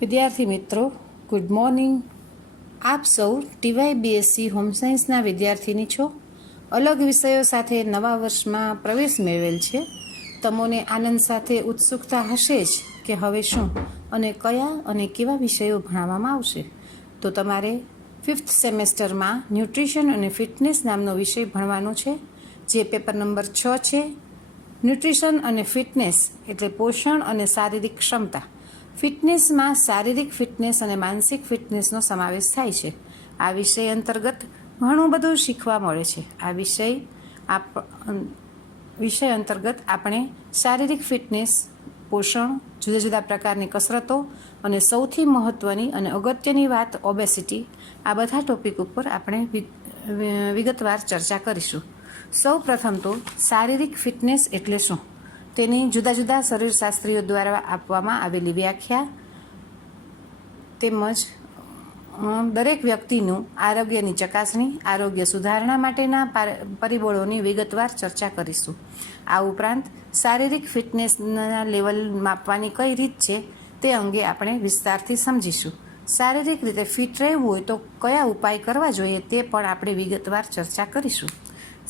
વિદ્યાર્થી મિત્રો, good morning. આપ સૌ ટીવાય બીએસસી હોમ સાયન્સના વિદ્યાર્થીની છો. અલગ વિષયો સાથે નવા વર્ષમાં પ્રવેશ મેળવેલ છે. તમોને આનંદ સાથે ઉત્સુકતા હશે જ કે હવે શું અને કયા અને કેવા વિષયો ભણાવવામાં આવશે. તો તમારે 5th સેમેસ્ટરમાં ન્યુટ્રિશન અને ફિટનેસ નામનો વિષય ભણવાનો છે, જે પેપર નંબર 6 છે. ન્યુટ્રિશન અને ફિટનેસ એટલે પોષણ અને શારીરિક ક્ષમતા. ફિટનેસમાં શારીરિક ફિટનેસ અને માનસિક ફિટનેસનો સમાવેશ થાય છે. આ વિષય અંતર્ગત ઘણું બધું શીખવા મળે છે. આ વિષય અંતર્ગત આપણે શારીરિક ફિટનેસ, પોષણ, જુદા જુદા પ્રકારની કસરતો અને સૌથી મહત્ત્વની અને અગત્યની વાત ઓબેસિટી, આ બધા ટોપિક ઉપર આપણે વિગતવાર ચર્ચા કરીશું. સૌ પ્રથમ તો શારીરિક ફિટનેસ એટલે શું, તેની જુદા જુદા શરીરશાસ્ત્રીઓ દ્વારા આપવામાં આવેલી વ્યાખ્યા તેમજ દરેક વ્યક્તિનું આરોગ્યની ચકાસણી, આરોગ્ય સુધારણા માટેના પરિબળોની વિગતવાર ચર્ચા કરીશું. આ ઉપરાંત શારીરિક ફિટનેસના લેવલ માપવાની કઈ રીત છે તે અંગે આપણે વિસ્તારથી સમજીશું. શારીરિક રીતે ફિટ રહેવું હોય તો કયા ઉપાય કરવા જોઈએ તે પણ આપણે વિગતવાર ચર્ચા કરીશું.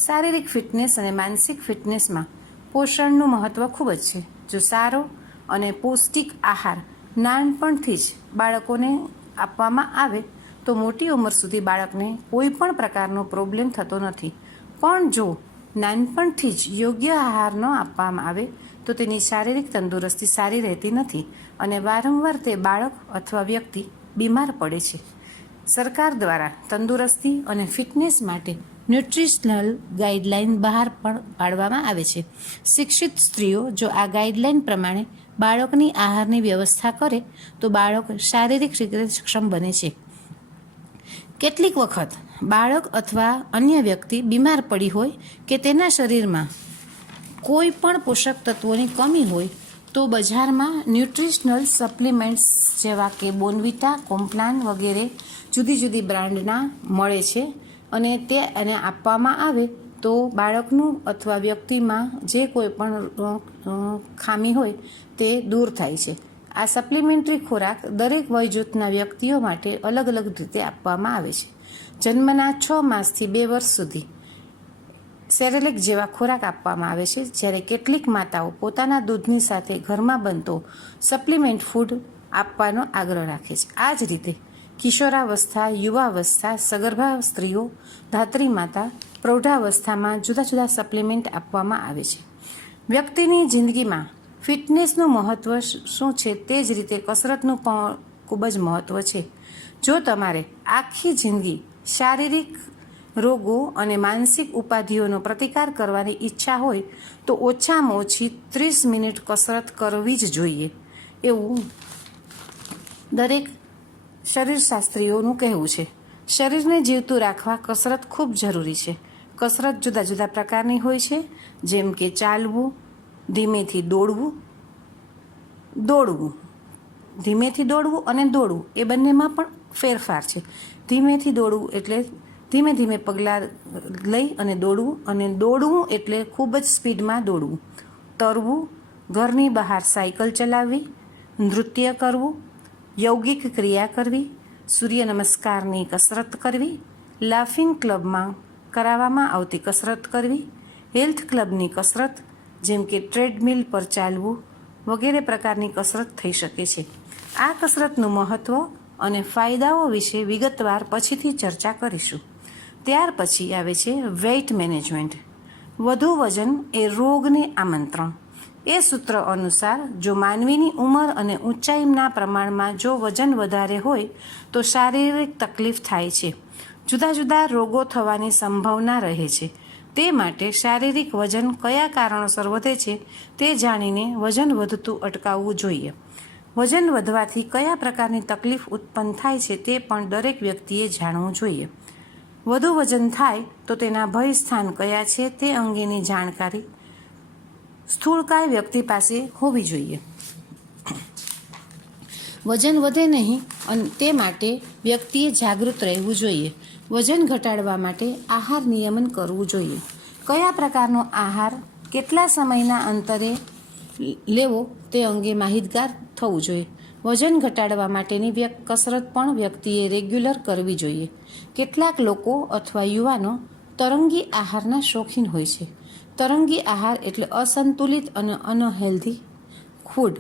શારીરિક ફિટનેસ અને માનસિક ફિટનેસમાં પોષણનું મહત્ત્વ ખૂબ જ છે. જો સારો અને પૌષ્ટિક આહાર નાનપણથી જ બાળકોને આપવામાં આવે તો મોટી ઉંમર સુધી બાળકને કોઈ પણ પ્રકારનો પ્રોબ્લેમ થતો નથી. પણ જો નાનપણથી જ યોગ્ય આહાર ન આપવામાં આવે તો તેની શારીરિક તંદુરસ્તી સારી રહેતી નથી અને વારંવાર તે બાળક અથવા વ્યક્તિ બીમાર પડે છે. સરકાર દ્વારા તંદુરસ્તી અને ફિટનેસ માટે ન્યુટ્રિશનલ ગાઈડલાઇન બહાર પણ પાડવામાં આવે છે. શિક્ષિત સ્ત્રીઓ જો આ ગાઈડલાઇન પ્રમાણે બાળકની આહારની વ્યવસ્થા કરે તો બાળક શારીરિક રીતે સક્ષમ બને છે. કેટલીક વખત બાળક અથવા અન્ય વ્યક્તિ બીમાર પડી હોય કે તેના શરીરમાં કોઈ પણ પોષક તત્વોની કમી હોય તો બજારમાં ન્યુટ્રિશનલ સપ્લિમેન્ટ્સ જેવા કે બોર્નવિટા, કોમ્પ્લાન વગેરે જુદી જુદી બ્રાન્ડના મળે છે અને તે એને આપવામાં આવે તો બાળકનું અથવા વ્યક્તિમાં જે કોઈ પણ ખામી હોય તે દૂર થાય છે. આ સપ્લિમેન્ટરી ખોરાક દરેક વય જૂથના વ્યક્તિઓ માટે અલગ અલગ રીતે આપવામાં આવે છે. જન્મના 6 માસથી 2 વર્ષ સુધી સેરેલેક જેવા ખોરાક આપવામાં આવે છે, જ્યારે કેટલીક માતાઓ પોતાના દૂધની સાથે ઘરમાં બનતો સપ્લિમેન્ટ ફૂડ આપવાનો આગ્રહ રાખે છે. આ જ રીતે કિશોરાવસ્થા, યુવાવસ્થા, સગર્ભા સ્ત્રીઓ, ધાત્રી માતા, પ્રૌઢાવસ્થામાં જુદા જુદા સપ્લિમેન્ટ આપવામાં આવે છે. વ્યક્તિની જિંદગીમાં ફિટનેસનું મહત્ત્વ શું છે તે જ રીતે કસરતનું પણ ખૂબ જ મહત્ત્વ છે. જો તમારે આખી જિંદગી શારીરિક રોગો અને માનસિક ઉપાધિઓનો પ્રતિકાર કરવાની ઈચ્છા હોય તો ઓછામાં ઓછી 30 મિનિટ કસરત કરવી જ જોઈએ, એવું દરેક શરીરશાસ્ત્રીઓનું કહેવું છે. શરીરને જીવતું રાખવા કસરત ખૂબ જરૂરી છે. કસરત જુદા જુદા પ્રકારની હોય છે, જેમ કે ચાલવું, ધીમેથી દોડવું અને દોડવું, એ બંનેમાં પણ ફેરફાર છે. ધીમેથી દોડવું એટલે ધીમે ધીમે પગલાં લઈ અને દોડવું એટલે ખૂબ જ સ્પીડમાં દોડવું. તરવું, ઘરની બહાર સાયકલ ચલાવવી, નૃત્ય કરવું, યૌગિક ક્રિયા કરવી, સૂર્ય નમસ્કારની કસરત કરવી, લાફિંગ ક્લબમાં કરાવવામાં આવતી કસરત કરવી, હેલ્થ ક્લબની કસરત જેમ કે ટ્રેડમિલ પર ચાલવું વગેરે પ્રકારની કસરત થઈ શકે છે. આ કસરતનું મહત્ત્વ અને ફાયદાઓ વિશે વિગતવાર પછીથી ચર્ચા કરીશું. ત્યાર પછી આવે છે વેઇટ મેનેજમેન્ટ. વધુ વજન એ રોગને આમંત્રણ. એ સૂત્ર અનુસાર જો માનવીની ઉંમર અને ઊંચાઈના પ્રમાણમાં જો વજન વધારે હોય તો શારીરિક તકલીફ થાય છે. જુદા જુદા રોગો થવાની સંભાવના રહે છે. તે માટે શારીરિક વજન કયા કારણોસર વધે છે તે જાણીને વજન વધતું અટકાવવું જોઈએ. વજન વધવાથી કયા પ્રકારની તકલીફ ઉત્પન્ન થાય છે તે પણ દરેક વ્યક્તિએ જાણવું જોઈએ. વધુ વજન થાય તો તેના ભય સ્થાન કયા છે તે અંગેની જાણકારી સ્થૂળકાય વ્યક્તિ પાસે હોવી જોઈએ. વજન વધે નહીં અને તે માટે વ્યક્તિએ જાગૃત રહેવું જોઈએ. વજન ઘટાડવા માટે આહાર નિયમન કરવું જોઈએ. કયા પ્રકારનો આહાર કેટલા સમયના અંતરે લેવો તે અંગે માહિતગાર થવું જોઈએ. વજન ઘટાડવા માટેની કસરત પણ વ્યક્તિએ રેગ્યુલર કરવી જોઈએ. કેટલાક લોકો અથવા યુવાનો તરંગી આહારના શોખીન હોય છે. તરંગી આહાર એટલે અસંતુલિત અને અનહેલ્ધી ફૂડ.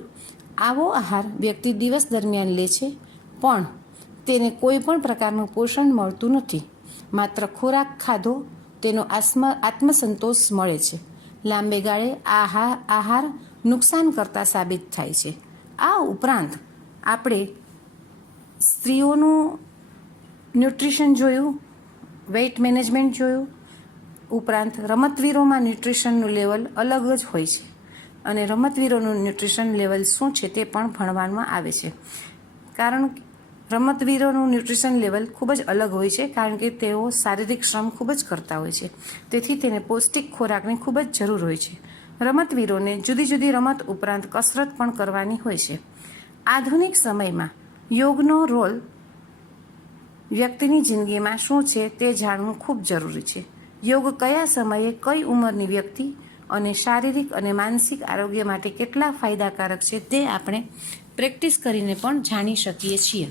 આવો આહાર વ્યક્તિ દિવસ દરમિયાન લે છે, પણ તેને કોઈ પણ પ્રકારનું પોષણ મળતું નથી. માત્ર ખોરાક ખાધો તેનો આત્મસંતોષ મળે છે. લાંબે ગાળે આહાર નુકસાન કરતા સાબિત થાય છે. આ ઉપરાંત આપણે સ્ત્રીઓનું ન્યુટ્રિશન જોયું, વેઇટ મેનેજમેન્ટ જોયું, ઉપરાંત રમતવીરોમાં ન્યુટ્રિશનનું લેવલ અલગ જ હોય છે અને રમતવીરોનું ન્યુટ્રિશન લેવલ શું છે તે પણ ભણવામાં આવે છે. કારણ કે રમતવીરોનું ન્યુટ્રિશન લેવલ ખૂબ જ અલગ હોય છે, કારણ કે તેઓ શારીરિક શ્રમ ખૂબ જ કરતા હોય છે. તેથી તેને પૌષ્ટિક ખોરાકની ખૂબ જ જરૂર હોય છે. રમતવીરોને જુદી જુદી રમત ઉપરાંત કસરત પણ કરવાની હોય છે. આધુનિક સમયમાં યોગનો રોલ વ્યક્તિની જિંદગીમાં શું છે તે જાણવું ખૂબ જરૂરી છે. યોગ કયા સમયે કઈ ઉંમરની વ્યક્તિ અને શારીરિક અને માનસિક આરોગ્ય માટે કેટલા ફાયદાકારક છે તે આપણે પ્રેક્ટિસ કરીને પણ જાણી શકીએ છીએ.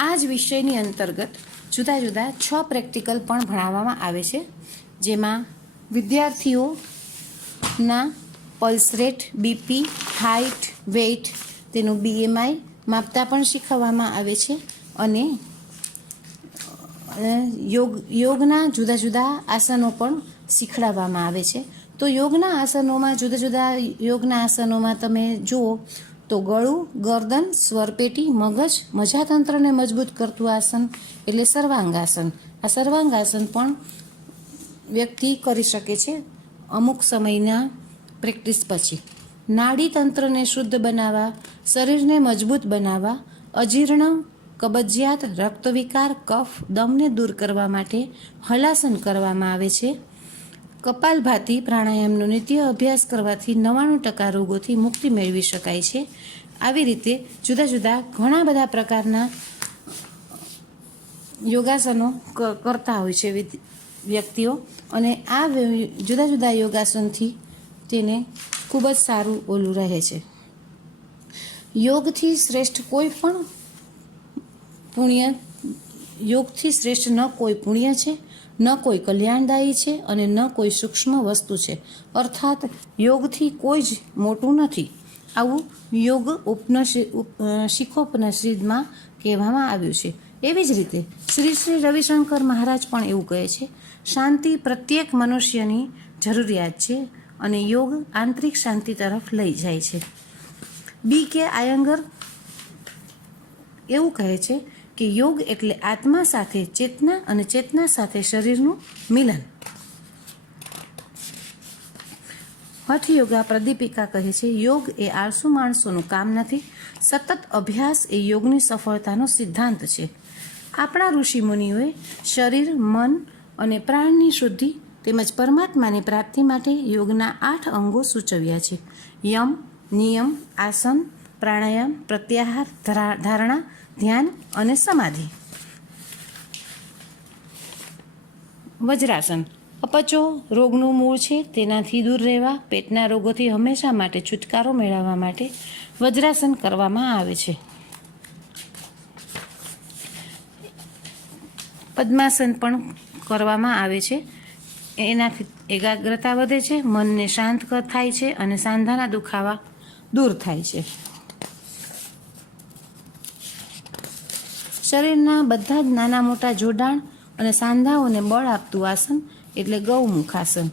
આ જ વિષયની અંતર્ગત જુદા જુદા 6 પ્રેક્ટિકલ પણ ભણાવવામાં આવે છે, જેમાં વિદ્યાર્થીઓના pulse rate, BP, height, weight, તેનું BMI માપતા પણ શીખવવામાં આવે છે અને યોગના જુદા જુદા આસનો પણ શીખડાવવામાં આવે છે. તો યોગના આસનોમાં તમે જુઓ તો ગળું, ગરદન, સ્વરપેટી, મગજ, મજ્જાતંત્રને મજબૂત કરતું આસન એટલે સર્વાંગાસન. આ સર્વાંગાસન પણ વ્યક્તિ કરી શકે છે અમુક સમયના પ્રેક્ટિસ પછી. નાડી તંત્રને શુદ્ધ બનાવવા, શરીરને મજબૂત બનાવવા, અજીર્ણ, કબજિયાત, રક્તવિકાર, કફ, દમને દૂર કરવા માટે હલાસન કરવામાં આવે છે. કપાલભાતિ પ્રાણાયામનો નિત્ય અભ્યાસ કરવાથી 99% રોગોથી મુક્તિ મેળવી શકાય છે. આવી રીતે જુદા જુદા ઘણા બધા પ્રકારના યોગાસનો કરતા હોય છે વ્યક્તિઓ, અને આ જુદા જુદા યોગાસનથી તેને ખૂબ જ સારું ઓલું રહે છે. યોગથી શ્રેષ્ઠ ન કોઈ પુણ્ય છે, ન કોઈ કલ્યાણદાયી છે અને ન કોઈ સૂક્ષ્મ વસ્તુ છે. અર્થાત યોગથી કોઈ જ મોટું નથી. આવું યોગ શિખોપનિષદમાં કહેવામાં આવ્યું છે. એવી જ રીતે શ્રી રવિશંકર મહારાજ પણ એવું કહે છે, શાંતિ પ્રત્યેક મનુષ્યની જરૂરિયાત છે અને યોગ આંતરિક શાંતિ તરફ લઈ જાય છે. BK આયંગર એવું કહે છે કે યોગ એટલે આત્મા સાથે ચેતના અને ચેતના સાથે શરીરનું મિલન. હઠ યોગા પ્રદીપિકા કહે છે, યોગ એ આળસુ માણસોનું કામ નથી. સતત અભ્યાસ એ યોગની સફળતાનો સિદ્ધાંત છે. આપણા ઋષિમુનિઓએ શરીર, મન અને પ્રાણની શુદ્ધિ તેમજ પરમાત્માની પ્રાપ્તિ માટે યોગના 8 અંગો સૂચવ્યા છે. યમ, નિયમ, આસન, પ્રાણાયામ, પ્રત્યાહાર, ધારણા, ધ્યાન અને સમાધિ. વજ્રાસન અપચો રોગનું મૂળ છે, તેનાથી દૂર રહેવા, પેટના રોગોથી હંમેશા માટે છુટકારો મેળવવા માટે વજ્રાસન કરવામાં આવે છે. પદ્માસન પણ કરવામાં આવે છે. એનાથી એકાગ્રતા વધે છે, મનને શાંત થાય છે અને સાંધાના દુખાવા દૂર થાય છે. શરીરના બધા જ નાના મોટા જોડાણ અને સાંધાઓને બળ આપતું આસન એટલે ગૌમુખાસન.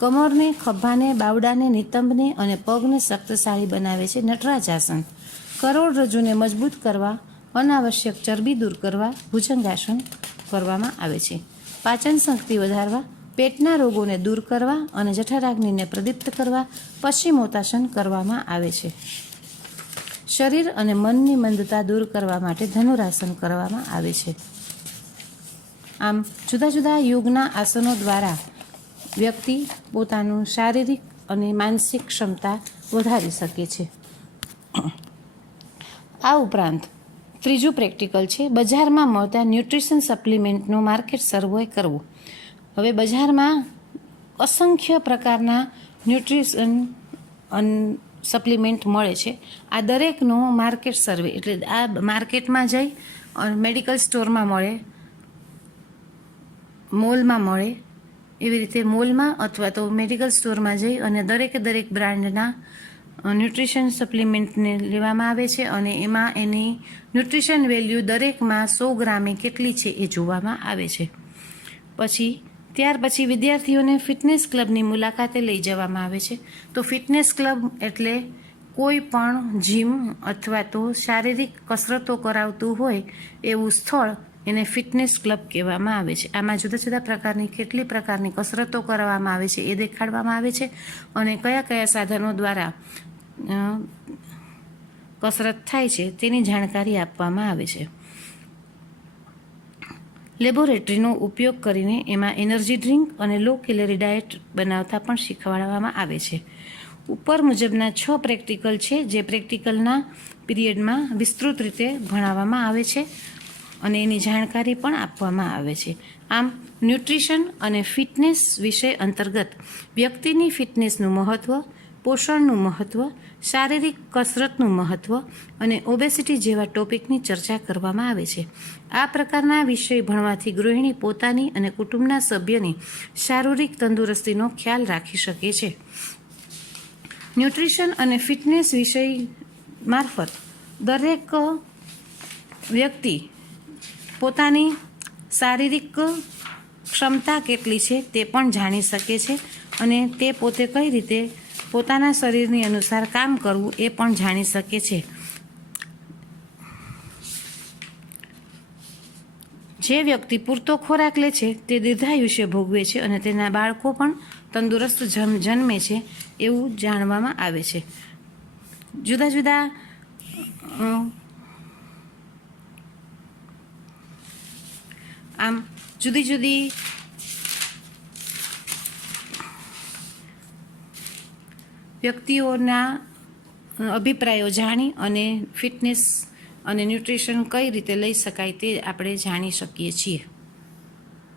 કમરને, ખભાને, બાવડાને, નિતંબને અને પગને શક્તિશાળી બનાવે છે. નટરાજાસન કરોડરજ્જુને મજબૂત કરવા, અનાવશ્યક ચરબી દૂર કરવા ભુજંગાસન કરવામાં આવે છે. પાચન શક્તિ વધારવા, પેટના રોગોને દૂર કરવા અને જઠરાગ્નિને પ્રદીપ્ત કરવા પશ્ચિમોત્તાસન કરવામાં આવે છે. શરીર અને મનની મંદતા દૂર કરવા માટે ધનુરાસન કરવામાં આવે છે. આમ જુદા જુદા યોગના આસનો દ્વારા વ્યક્તિ પોતાનું શારીરિક અને માનસિક ક્ષમતા વધારી શકે છે. આ ઉપરાંત ત્રીજું પ્રેક્ટિકલ છે, બજારમાં મળતા ન્યુટ્રિશન સપ્લિમેન્ટનો માર્કેટ સર્વે કરવો. હવે બજારમાં અસંખ્ય પ્રકારના ન્યુટ્રિશન સપ્લિમેન્ટ મળે છે. આ દરેકનો માર્કેટ સર્વે, એટલે આ માર્કેટમાં જઈ મેડિકલ સ્ટોરમાં મળે, મોલમાં મળે, એવી રીતે મોલમાં અથવા તો મેડિકલ સ્ટોરમાં જઈ અને દરેક બ્રાન્ડના ન્યુટ્રિશન સપ્લિમેન્ટને લેવામાં આવે છે અને એમાં એની ન્યુટ્રિશન વેલ્યુ દરેકમાં 100 ગ્રામે કેટલી છે એ જોવામાં આવે છે. ત્યાર પછી વિદ્યાર્થીઓને ફિટનેસ ક્લબની મુલાકાતે લઈ જવામાં આવે છે. તો ફિટનેસ ક્લબ એટલે કોઈ પણ જીમ અથવા તો શારીરિક કસરતો કરાવતું હોય એવું સ્થળ, એને ફિટનેસ ક્લબ કહેવામાં આવે છે. આમાં જુદા જુદા પ્રકારની કેટલી પ્રકારની કસરતો કરવામાં આવે છે એ દેખાડવામાં આવે છે અને કયા કયા સાધનો દ્વારા કસરત થાય છે તેની જાણકારી આપવામાં આવે છે. લેબોરેટરીનો ઉપયોગ કરીને એમાં એનર્જી ડ્રિંક અને લો કેલરી ડાયટ બનાવતા પણ શીખવાડવામાં આવે છે. ઉપર મુજબના 6 પ્રેક્ટિકલ છે જે પ્રેક્ટિકલના પીરિયડમાં વિસ્તૃત રીતે ભણાવવામાં આવે છે અને એની જાણકારી પણ આપવામાં આવે છે. આમ ન્યુટ્રિશન અને ફિટનેસ વિષય અંતર્ગત વ્યક્તિની ફિટનેસનું મહત્ત્વ, પોષણનું મહત્ત્વ, શારીરિક કસરતનું મહત્ત્વ અને ઓબેસિટી જેવા ટોપિકની ચર્ચા કરવામાં આવે છે. આ પ્રકારના વિષય ભણવાથી ગૃહિણી પોતાની અને કુટુંબના સભ્યની શારીરિક તંદુરસ્તીનો ખ્યાલ રાખી શકે છે. ન્યુટ્રિશન અને ફિટનેસ વિષય મારફત દરેક વ્યક્તિ પોતાની શારીરિક ક્ષમતા કેટલી છે તે પણ જાણી શકે છે અને તે પોતે કઈ રીતે પોતાના શરીરની અનુસાર કામ કરવું એ પણ જાણી શકે છે. જે વ્યક્તિ પૂરતો ખોરાક લે છે તે દીર્ઘાયુષ્ય ભોગવે છે અને તેના બાળકો પણ તંદુરસ્ત જન્મે છે એવું જાણવામાં આવે છે. જુદા જુદા આમ જુદી જુદી વ્યક્તિઓના અભિપ્રાયો જાણી અને ફિટનેસ અને ન્યુટ્રિશન કઈ રીતે લઈ શકાય તે આપણે જાણી શકીએ છીએ.